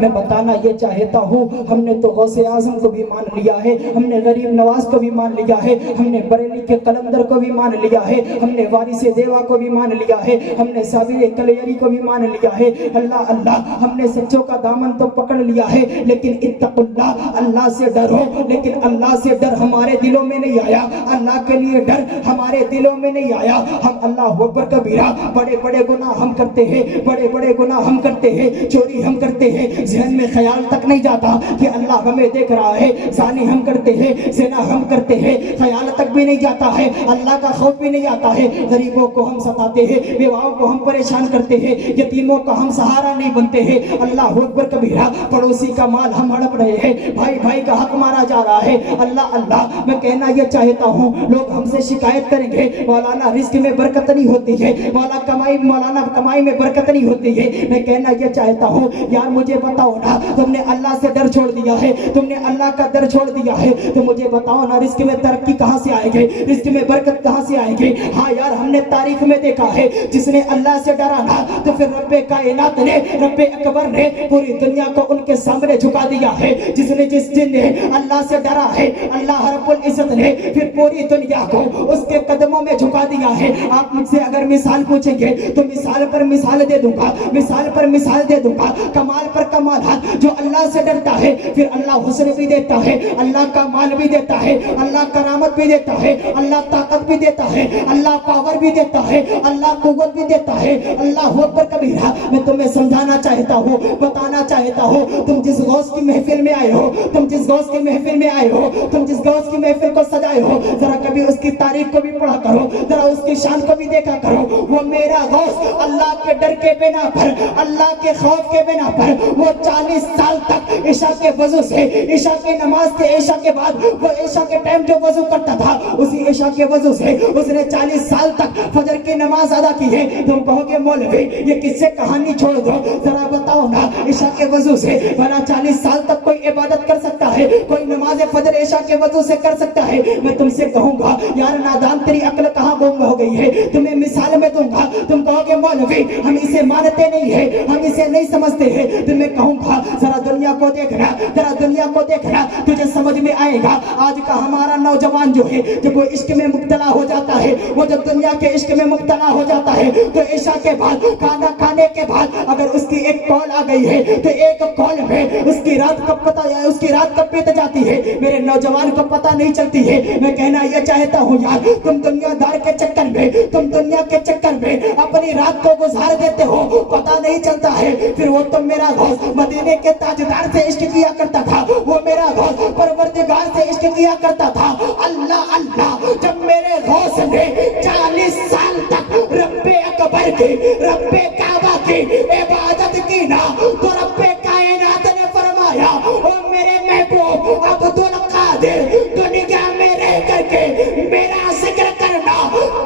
میں بتانا یہ چاہتا ہوں ہم نے تو غوث اعظم کو بھی مان لیا ہے, ہم نے غریب نواز کو بھی مان لیا ہے, ہم نے بریلی کے قلندر کو بھی مان لیا ہے, ہم نے وارث دیوا کو بھی مان لیا ہے, ہم نے صابر کلیری کو بھی مان لیا ہے. اللہ اللہ ہم نے سچوں کا دامن تو پکڑ لیا ہے, لیکن اتقوا اللہ, اللہ سے ڈرو. لیکن اللہ سے ڈر ہمارے دلوں میں نہیں آیا, اللہ کے لیے ڈر ہمارے دلوں میں نہیں آیا. ہم اللہ اکبر کبیرہ بڑے بڑے گناہ ہم کرتے ہیں, بڑے بڑے گناہ ہم کرتے ہیں, چوری ہم کرتے ہیں, ذہن میں خیال تک نہیں جاتا کہ اللہ ہمیں دیکھ رہا ہے. زانی ہم کرتے ہیں, زنا ہم کرتے ہیں, خیال تک بھی نہیں جاتا ہے, اللہ کا خوف بھی نہیں آتا ہے. غریبوں کو ہم ستاتے ہیں, بیواؤں کو ہم پریشان کرتے ہیں, یتیموں کا ہم سہارا نہیں بنتے ہیں. اللہ اکبر کبیرہ پڑوسی کا مال ہم ہڑپ رہے ہیں, بھائی بھائی کا حق مارا جا رہا ہے. اللہ اللہ میں کہنا یہ چاہتا ہوں لوگ ہم سے شکایت کریں گے مولانا رزق میں برکت نہیں ہوتی ہے, مولانا کمائی میں برکت نہیں ہوتی ہے. میں کہنا یہ چاہتا ہوں یار مجھے بتاؤ نا, تم نے اللہ سے ڈر چھوڑ دیا ہے, تم نے اللہ کا ڈر چھوڑ دیا ہے, تو مجھے بتاؤ نا رزق میں ترقی کہاں سے آئے گی, رزق میں برکت کہاں سے آئے گی. ہاں یار ہم نے تاریخ میں دیکھا ہے جس نے اللہ سے ڈرا نا تو پھر رب کائنات نے, رب اکبر نے پوری دنیا کو ان کے سامنے جھکا دیا ہے. جس جن نے اللہ سے ڈرا ہے اللہ رب العزت نے پھر پوری دنیا کو اس کے قدموں میں جھکا دیا ہے. آپ مجھ سے اگر مثال پوچھیں گے تو مثال پر مثال دے دوں گا, مثال پر مثال دے دوں گا, کمال پر کمالات. جو اللہ سے ڈرتا ہے پھر اللہ حسن بھی دیتا ہے, اللہ کا مال بھی دیتا ہے, اللہ کرامت بھی دیتا ہے, اللہ طاقت بھی دیتا ہے, اللہ پاور بھی دیتا ہے, اللہ قوت بھی دیتا ہے. اللہ اکبر کبیرہ میں تمہیں سمجھانا چاہتا ہوں, بتانا چاہتا ہوں, تم جس غوث کی محفل میں آئے ہو, تم جس غوث کی محفل میں آئے ہو, تم جس غوث کی محفل کو سجائے ہو, ذرا کبھی اس کی تاریخ کو بھی پڑھا کرو, ذرا اس کی شان کو بھی دیکھا کرو. وہ میرا غوث اللہ کے ڈر کے بنا پر, اللہ کے خوف کے بنا پر وہ 40 سال تک عشاء کے وضو سے, عشاء کی نماز کے عشاء کے بعد وہ عشاء کے ٹائم جو وضو کرتا تھا اسی عشاء کے وضو سے اس نے 40 سال تک فجر کی نماز ادا کی ہے. تم کہو گے مولوی یہ کس سے کہانی چھوڑ دو, ذرا بتاؤ نا عشاء کے وضو سے بنا 40 سال تک کوئی عبادت کر سکتا ہے, کوئی نماز فجر عشاء کے وضو سے کر سکتا ہے. میں تم سے کہوں گا یار نادان تیری عقل کہاں گم ہو گئی ہے, تمہیں مثال میں دوں گا, تم کہو گے مولوی ہم اسے مانتے نہیں ہیں, ہم اسے نہیں سمجھتے ہیں. تو میں کہوں گا ذرا دنیا کو دیکھنا, ذرا دنیا کو دیکھنا, تجھے سمجھ میں آئے گا. آج کا ہمارا نوجوان جو ہے جب وہ عشق میں مبتلا ہو جاتا ہے, وہ جب دنیا کے عشق میں مبتلا ہو جاتا ہے تو عشاء کے بعد کھانا کھانے کے بعد اگر اس کی ایک کال آ گئی ہے تو ایک کال میں اس کی رات کب پتہ ہے, اس کی رات کب بیت جاتی ہے میرے نوجوان کو پتہ نہیں چلتی ہے. میں کہنا یہ چاہتا ہوں یار تم دنیا دار کے چکر میں, تم دنیا کے چکر میں اپنی رات کو گزار دیتے ہو, پتہ نہیں چلتا ہے. پھر وہ تم میرا غوث مدینے کے تاجدار سے عشق کیا کرتا تھا, وہ میرا غوث پروردگار سے عشق کیا کرتا تھا. اللہ اللہ جب میرے غوث نے 40 سال تک رب اکبر کی, رب کعبہ کی عبادت کی نا تو رب کائنات نے فرمایا او میرے محبوب عبد القادر دنیا میں رہ کر کے میرا ذکر کرنا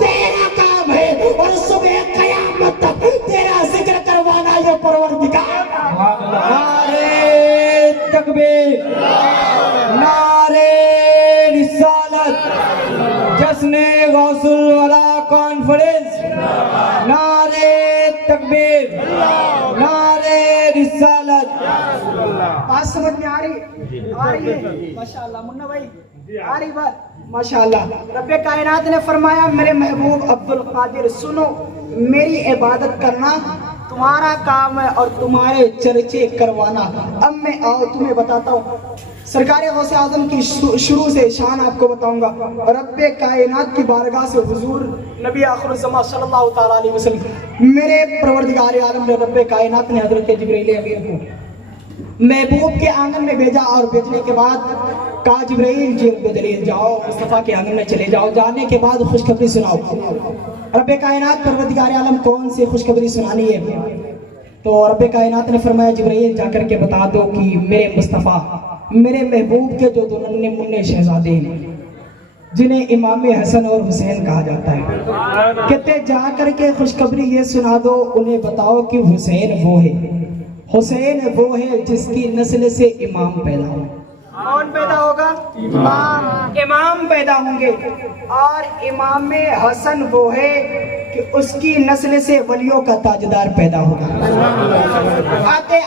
تیرا کام ہے, اور صبح قیامت تک تیرا ذکر کروانا یہ پروردگار. نعرے تکبیر, نعرے رسالت, جشن غوث الورا کانفرنس, نعرے تکبیر, نعرے رسالت. بات سمجھ میں آ رہی ہے ماشاءاللہ منا بھائی, آ رہی بات ماشاءاللہ. رب کائنات نے فرمایا میرے محبوب عبد القادر سنو, میری عبادت کرنا تمہارا کام ہے اور تمہارے چرچے کروانا. اب میں آؤ تمہیں بتاتا ہوں سرکار غوث اعظم کی شروع سے شان آپ کو بتاؤں گا. رب کائنات کی بارگاہ سے حضور نبی آخر الزمان صلی اللہ تعالیٰ علیہ وسلم میرے پروردگار عالم نے رب کائنات نے حضرت جبرائیل امین کو محبوب کے آنگن میں بھیجا, اور بھیجنے کے بعد کہا جبرائیل جی رب جلیل جاؤ مصطفیٰ کے آنگن میں چلے جاؤ, جانے کے بعد خوشخبری سناؤ. رب کائنات پروردگار عالم کون سی خوشخبری سنانی ہے؟ تو رب کائنات نے فرمایا جبرائیل جا کر کے بتا دو کہ میرے مصطفیٰ میرے محبوب کے جو دو ننھے منھے شہزادے ہیں جنہیں امام حسن اور حسین کہا جاتا ہے, کہتے جا کر کے خوشخبری یہ سنا دو, انہیں بتاؤ کہ حسین وہ ہے, حسین وہ ہے جس کی نسل سے امام پیدا ہو. کون پیدا ہوگا؟ امام پیدا ہوں گے. اور امام حسن وہ ہے کہ اس کی نسل سے ولیوں کا تاجدار پیدا ہوگا۔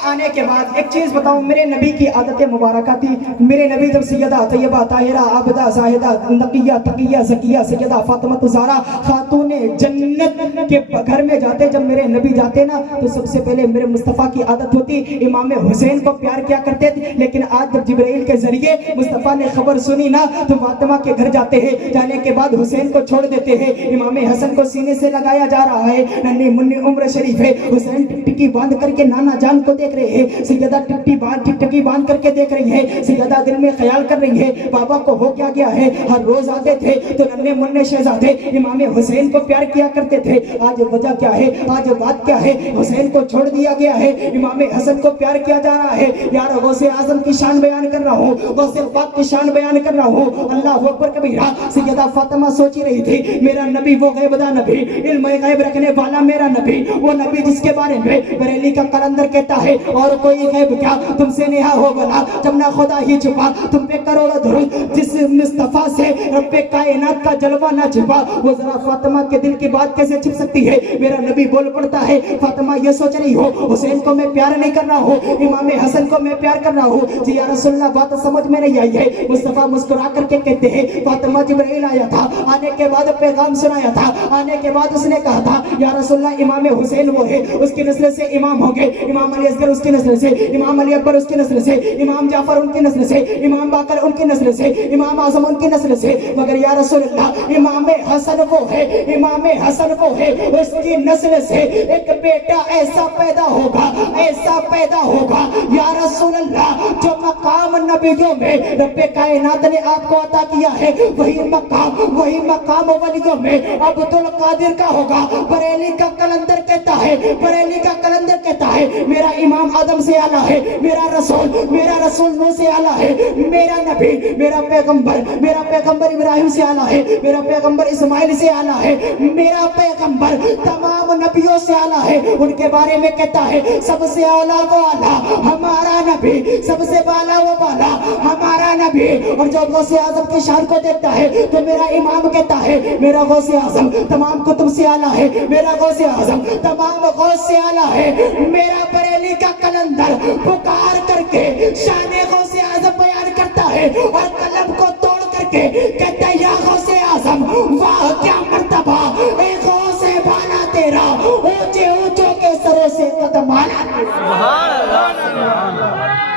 آنے کے بعد ایک چیز بتاؤں، میرے نبی کی عادت مبارکہ تھی۔ میرے نبی جب سیدہ طیبہ طاہرہ عابدہ زاہدہ نقیہ تقیہ زکیہ سیدہ فاطمہ زہرا خاتون جنت کے گھر میں جاتے، جب میرے نبی جاتے نا تو سب سے پہلے میرے مصطفیٰ کی عادت ہوتی امام حسین کو پیار کیا کرتے تھے، لیکن آج جب جبرائیل کے ذریعے مصطفیٰ نے خبر سنی نا تو فاطمہ کے گھر جاتے ہیں، جانے کے بعد حسین کو چھوڑ دیتے ہیں، امام حسن کو سینے سے لگایا جا رہا ہے، ننھی منھی عمر شریف ہے، حسین ٹکٹکی باندھ کر کے نانا جان کو دیکھ رہے ہیں، سیدہ ٹکٹکی باندھ کر کے دیکھ رہی ہے، سیدہ دل میں خیال کر رہی ہے بابا کو ہو کیا گیا ہے۔ ہر روز آتے تھے تو ننھے منھے شہزادے امام حسین کو پیار کیا کرتے تھے، آج وجہ کیا ہے، آج بات کیا ہے، حسین کو چھوڑ دیا گیا ہے، امام حسن کو پیار کیا جا رہا ہے۔ یار غوث اعظم کی شان بیان کر رہا ہوں، غوث پاک کی شان بیان کر رہا ہوں، اللہ اکبر کبیرہ۔ سیدہ فاطمہ سوچی رہی تھی میرا نبی وہ غیب دا نبی، علم غیب رکھنے والا میرا نبی، وہ نبی جس کے بارے میں بریلی کا قلندر کہتا ہے اور کوئی غیب کیا تم سے نہا ہو بلا، جب نہ خدا ہی چھپا تم پہ کروڑا درود، جس مصطفیٰ سے رب کائنات کا جلوہ نہ چھپا، وہ ذرا فاطمہ کے دل کی بات کیسے چھپ سکتی ہے۔ میرا نبی بول پڑتا ہے فاطمہ یہ سوچ رہی ہو حسین کو میں پیار نہیں کر رہا ہوں، امام حسن کو میں پیار کر رہا ہوں، جی یا رسول اللہ بات سمجھ میں نہیں آئی ہے۔ مصطفیٰ مسکرا کر کے کہتے ہیں فاطمہ جبرائیل آیا تھا، آنے کے بعد پیغام سنایا تھا، آنے کے بعد اس نے کہا تھا یا رسول اللہ امام حسین وہ ہے، اس کی نسل سے امام ہوں گے، امام علی اصغر اس کی نسل سے، امام علی اکبر اس کی نسل سے، امام جعفر ان کی نسل سے، امام باقر ان کی نسل سے، امام اعظم ان کی نسل سے، مگر یا رسول اللہ امام حسن وہ ہے، امام حسن وہ ہے، اس کی نسل سے ایک بیٹا ایسا پیدا ہوگا، ایسا پیدا ہوگا یا رسول اللہ جو مقام نبیوں میں رب کائنات نے آپ کو عطا کیا ہے، وہی مقام ولیوں میں عبد القادر کا ہوگا۔ بریلی کا قلندر کہتا ہے، بریلی کا قلندر کہتا ہے میرا امام آدم سے اعلیٰ ہے، میرا رسول نوح سے اعلیٰ ہے، میرا نبی میرا پیغمبر ابراہیم سے اعلیٰ ہے، میرا پیغمبر اسماعیل سے اعلیٰ ہے، میرا پیغمبر تمام نبیوں سے اعلیٰ ہے۔ ان کے بارے میں کہتا ہے سب سے اعلیٰ وہ اعلیٰ ہمارا نبی، سب سے بالا وہ بالا ہمارا نبی۔ اور جو غوث اعظم کی شان کو دیکھتا ہے تو میرا امام کہتا ہے میرا غوث اعظم تمام کتب سے اعلیٰ ہے، میرا غوث اعظم تمام غوث سے اعلیٰ ہے۔ میرا بریلی کا قلندر پکار کر کے شان غوث اعظم بیان کرتا ہے اور قلم کو توڑ کر کے کہتا ہے یا غوث اعظم واہ کیا مرتبہ، اے غوث بالا تیرا، اونچے اونچوں کے سروں سے قدم آنا۔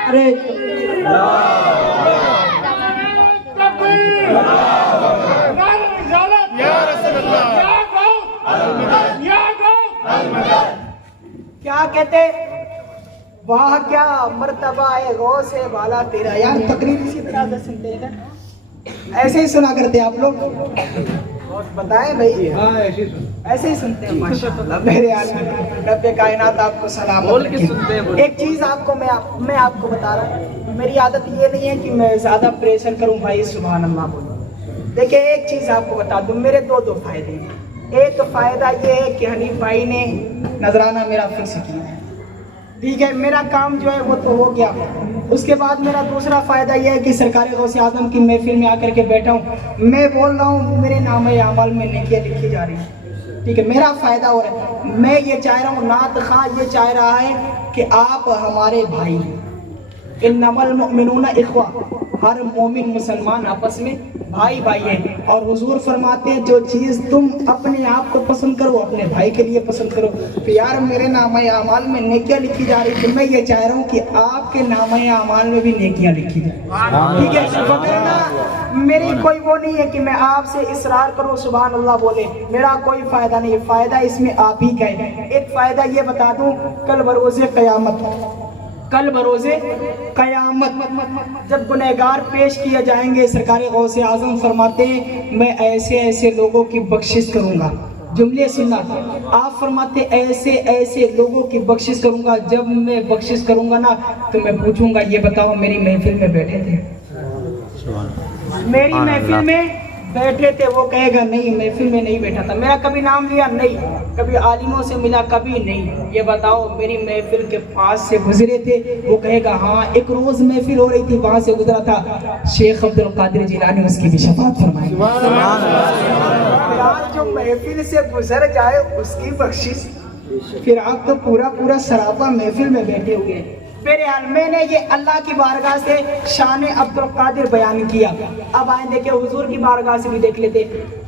ارے کیا کہتے واہ کیا مرتبہ ہے غوث بالا تیرا۔ یار تقریر اسی طرح سے سنتے ہیں، ایسے ہی سنا کرتے آپ لوگ، بتائیں بھائی ایسے ہی سنتے ہیں ماشاءاللہ۔ میرے رب کائنات آپ کو سلام۔ ایک چیز آپ کو میں آپ کو بتا رہا ہوں، میری عادت یہ نہیں ہے کہ میں زیادہ پریشر کروں بھائی سبحان اللہ بولو۔ دیکھیں ایک چیز آپ کو بتا دوں، میرے دو فائدے ہیں۔ ایک فائدہ یہ ہے کہ حنیف بھائی نے نذرانہ میرا فکس کیا ہے، ٹھیک ہے، میرا کام جو ہے وہ تو ہو گیا۔ اس کے بعد میرا دوسرا فائدہ یہ ہے کہ سرکار غوث اعظم کی محفل میں آ کر کے بیٹھا ہوں، میں بول رہا ہوں میرے نام اعمال میں نیکیاں لکھی جا رہی ہیں، ٹھیک ہے، میرا فائدہ ہو رہا ہے۔ میں یہ چاہ رہا ہوں، نعت خواہ یہ چاہ رہا ہے کہ آپ ہمارے بھائی ہیں، انما المؤمنون اخوہ، ہر مومن مسلمان آپس میں بھائی ہے۔ اور حضور فرماتے ہیں جو چیز تم اپنے آپ کو پسند کرو اپنے بھائی کے لیے پسند کرو۔ تو یار میرے نامہ اعمال میں نیکیاں لکھی جا رہی تھی، میں یہ چاہ رہا ہوں کہ آپ کے نامہ اعمال میں بھی نیکیاں لکھی جائیں، ٹھیک ہے، وغیرہ میری کوئی وہ نہیں ہے کہ میں آپ سے اصرار کروں سبحان اللہ بولے، میرا کوئی فائدہ نہیں ہے، فائدہ اس میں آپ ہی کا ہے۔ ایک فائدہ یہ بتا دوں، کل بروز قیامت جب گنہگار پیش کیے جائیں گے، سرکار غوث اعظم فرماتے ہیں میں ایسے لوگوں کی بخشش کروں گا۔ جملے سننا، آپ فرماتے ایسے لوگوں کی بخشش کروں گا، جب میں بخشش کروں گا نا تو میں پوچھوں گا یہ بتاؤ میری محفل میں بیٹھے تھے، میری محفل میں بیٹھے تھے وہ کہے گا نہیں محفل میں نہیں بیٹھا تھا, میرا کبھی نام لیا نہیں, کبھی عالموں سے ملا کبھی نہیں. یہ بتاؤ میری محفل کے پاس سے گزرے تھے, وہ کہے گا ہاں ایک روز محفل ہو رہی تھی وہاں سے گزرا تھا. شیخ عبد القادر جیلانی اس کی بھی شفاعت فرمائے. جو محفل سے گزر جائے اس کی بخشش. پھر آپ تو پورا سراپا محفل میں بیٹھے ہوئے. بہرحال میں نے یہ اللہ کی بارگاہ سے شان عبد القادر بیان کیا. اب آئیں دیکھیں حضور کی بارگاہ سے بھی دیکھ لیتے.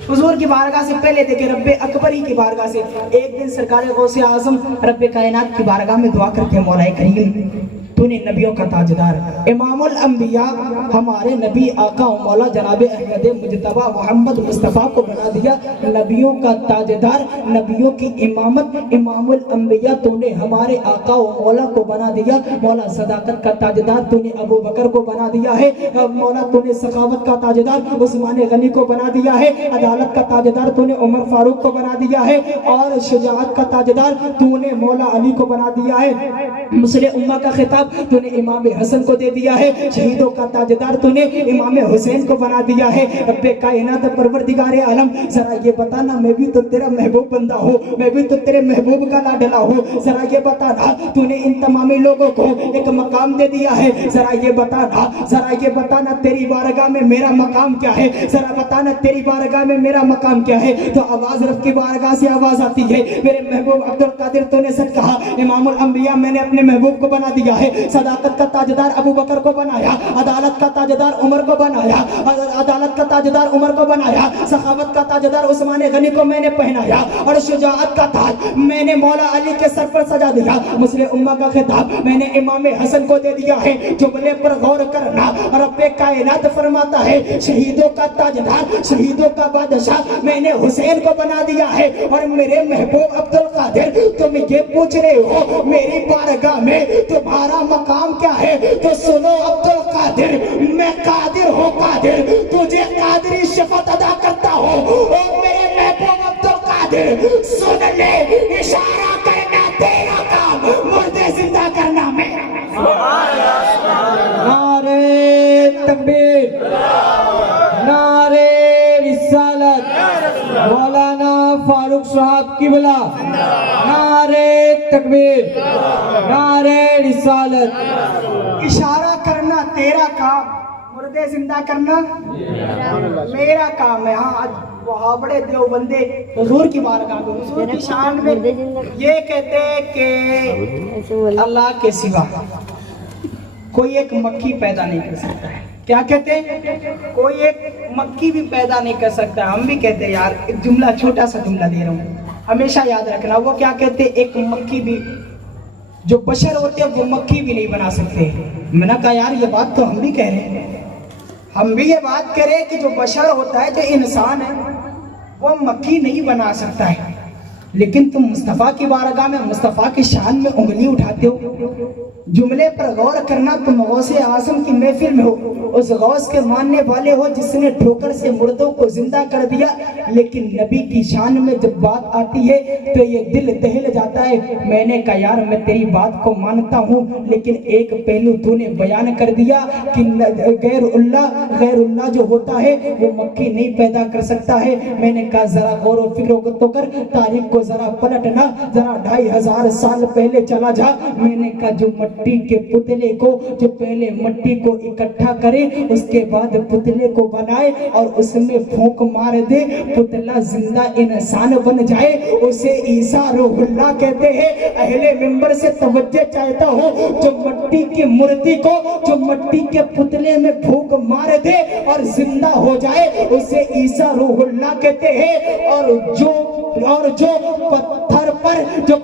حضور کی بارگاہ سے پہلے دیکھیں رب اکبری کی بارگاہ سے. ایک دن سرکار غوث اعظم رب کائنات کی بارگاہ میں دعا کرتے, مولا کریم تو نے نبیوں کا تاجدار, امام الانبیاء ہمارے نبی آقا و مولا جناب احمد مجتبی محمد مصطفیٰ کو بنا دیا نبیوں کا تاجدار, نبیوں کی امامت, امام الانبیاء تو نے ہمارے آقا و مولا کو بنا دیا. مولا صداقت کا تاجدار تو نے ابو بکر کو بنا دیا ہے. مولا تو نے سخاوت کا تاجدار عثمان غنی کو بنا دیا ہے. عدالت کا تاجدار تو نے عمر فاروق کو بنا دیا ہے. اور شجاعت کا تاجدار تو نے مولا علی کو بنا دیا ہے. مسلح امہ کا خطاب تو نے امام حسن کو دے دیا ہے. شہیدوں کا تاجدار تو نے امام حسین کو بنا دیا ہے. رب کائنات پروردگار عالم ذرا یہ بتانا میں بھی تو تیرا محبوب بندہ ہوں, میں بھی تو تیرے محبوب کا لاڈلا ہوں. ذرا یہ بتانا تو نے ان تمامی لوگوں کو ایک مقام دے دیا ہے. ذرا یہ بتانا تیری بارگاہ میں میرا مقام کیا ہے. ذرا بتانا تیری بارگاہ میں میرا مقام کیا ہے. تو آواز رب کی بارگاہ سے آواز آتی ہے, میرے محبوب عبد القادر تو نے سچ کہا. امام الانبیاء میں نے اپنے محبوب کو بنا دیا ہے. صداقت کا تاجدار ابو بکر کو بنایا, عدالت کا تاجدار عمر کو بنایا, عدالت کا تاجدار عمر کو بنایا, سخاوت کا تاجدار عثمان غنی کو میں نے پہنایا, اور شجاعت کا تاج میں نے مولا علی کے سر پر سجا دیا. مسلح امہ کا خطاب میں نے امام حسن کو دے دیا ہے. جملے پر غور کرنا, رب کائنات فرماتا ہے شہیدوں کا تاجدار, شہیدوں کا بادشاہ میں نے حسین کو بنا دیا ہے. اور میرے محبوب عبد القادر تم یہ پوچھ رہے ہو میری بارگاہ میں تمہارا مقام کیا ہے, تو سنو عبد القادر میں قادر ہوں, قادر تجھے قادری شفاعت ادا کرتا ہوں. اور میرے محبوب عبد القادر سن لے, اشارہ کرنا تیرا کام, مردے زندہ کرنا میرا. نعرہ تکبیر, نعرہ رسالت, مولانا فاروق صاحب قبلہ, نعرہ تکبیر, نعرہ رسالت. اشارہ کرنا تیرا کام, مردے زندہ کرنا میرا کام ہے. ہاں آج بڑے دیوبندے حضور کی بارگاہ میں حضور کی شان میں یہ کہتے ہیں کہ اللہ کے سوا کوئی ایک مکھی پیدا نہیں کر سکتا ہے. کیا کہتے ہیں؟ کوئی ایک مکھی بھی پیدا نہیں کر سکتا. ہم بھی کہتے ہیں یار, ایک جملہ چھوٹا سا جملہ دے رہا ہوں, ہمیشہ یاد رکھنا. وہ کیا کہتے ہیں, ایک مکھی بھی, جو بشر ہوتے ہیں وہ مکھی بھی نہیں بنا سکتے. میں نے کہا یار یہ بات تو ہم بھی کہہ رہے ہیں, ہم بھی یہ بات کریں کہ جو بشر ہوتا ہے, جو انسان ہے, وہ مکھی نہیں بنا سکتا ہے. لیکن تم مصطفیٰ کی بارگاہ میں مصطفیٰ کی شان میں انگلی اٹھاتے ہو. جملے پر غور کرنا, تم غوث اعظم کی محفل میں ہو, اس غوث کے ماننے والے ہو جس نے ٹھوکر سے مردوں کو زندہ کر دیا. لیکن نبی کی شان میں جب بات آتی ہے تو یہ دل دہل جاتا ہے. میں نے کہا یار میں تیری بات کو مانتا ہوں, لیکن ایک پہلو تو نے بیان کر دیا کہ غیر اللہ جو ہوتا ہے وہ مکھی نہیں پیدا کر سکتا ہے. میں نے کہا ذرا غور و فکر تو کر, تاریخ کو ذرا پلٹنا, ذرا 2500 سال پہلے چلا جا. میں نے کہا جو مٹی کے پتلے کو, جو پہلے مٹی کو اکٹھا کرے, اس کے بعد پتلے کو بنائے اور اس میں پھونک مار دے, پتلا زندہ انسان بن جائے, اسے عیسیٰ روح اللہ کہتے ہیں. اہل منبر سے توجہ چاہتا ہوں, جو مٹی کی مورتی کو, جو مٹی کے پتلے میں پھونک مار دے اور زندہ ہو جائے, اسے عیسیٰ روح اللہ کہتے ہیں. اور جو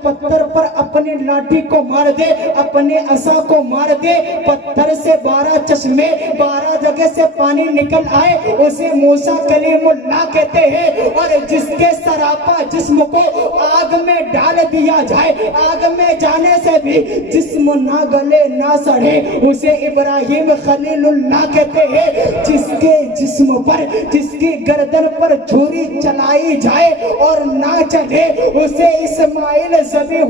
پتھر پر اپنے لاٹھی کو مار دے, اپنے عصا کو مار دے, پتھر سے 12 چشمے 12 جگہ سے پانی نکل آئے, اسے موسیٰ کلیم اللہ کہتے ہیں. اور جس کے سراپا جسم کو آگ میں ڈال دیا جائے, آگ میں جانے سے بھی جسم نہ گلے نہ سڑے, اسے ابراہیم خلیل اللہ کہتے ہیں. جس کے جسم پر, جس کی گردن پر چھری چلائی جائے اور نہ چلے, اسے اسماعیل ذبیح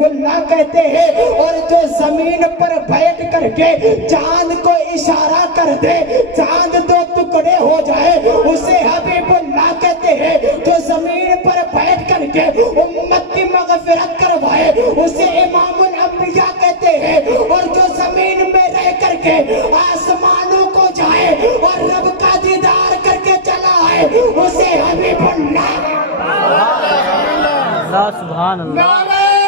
کہتے ہیں، اور جو زمین پر بیٹھ کر کے چاند کو اشارہ کر دے، چاند دو ٹکڑے ہو جائے، اسے حبیب اللہ کہتے ہیں۔ جو زمین پر بیٹھ کر کے امت کی مغفرت کروائے، اسے امام الانبیاء کہتے ہیں، اور جو زمین میں رہ کر کے آسمانوں کو جائے اور رب کا دیدار کر کے چلا آئے، اسے حبیب اللہ سبحان اللہ۔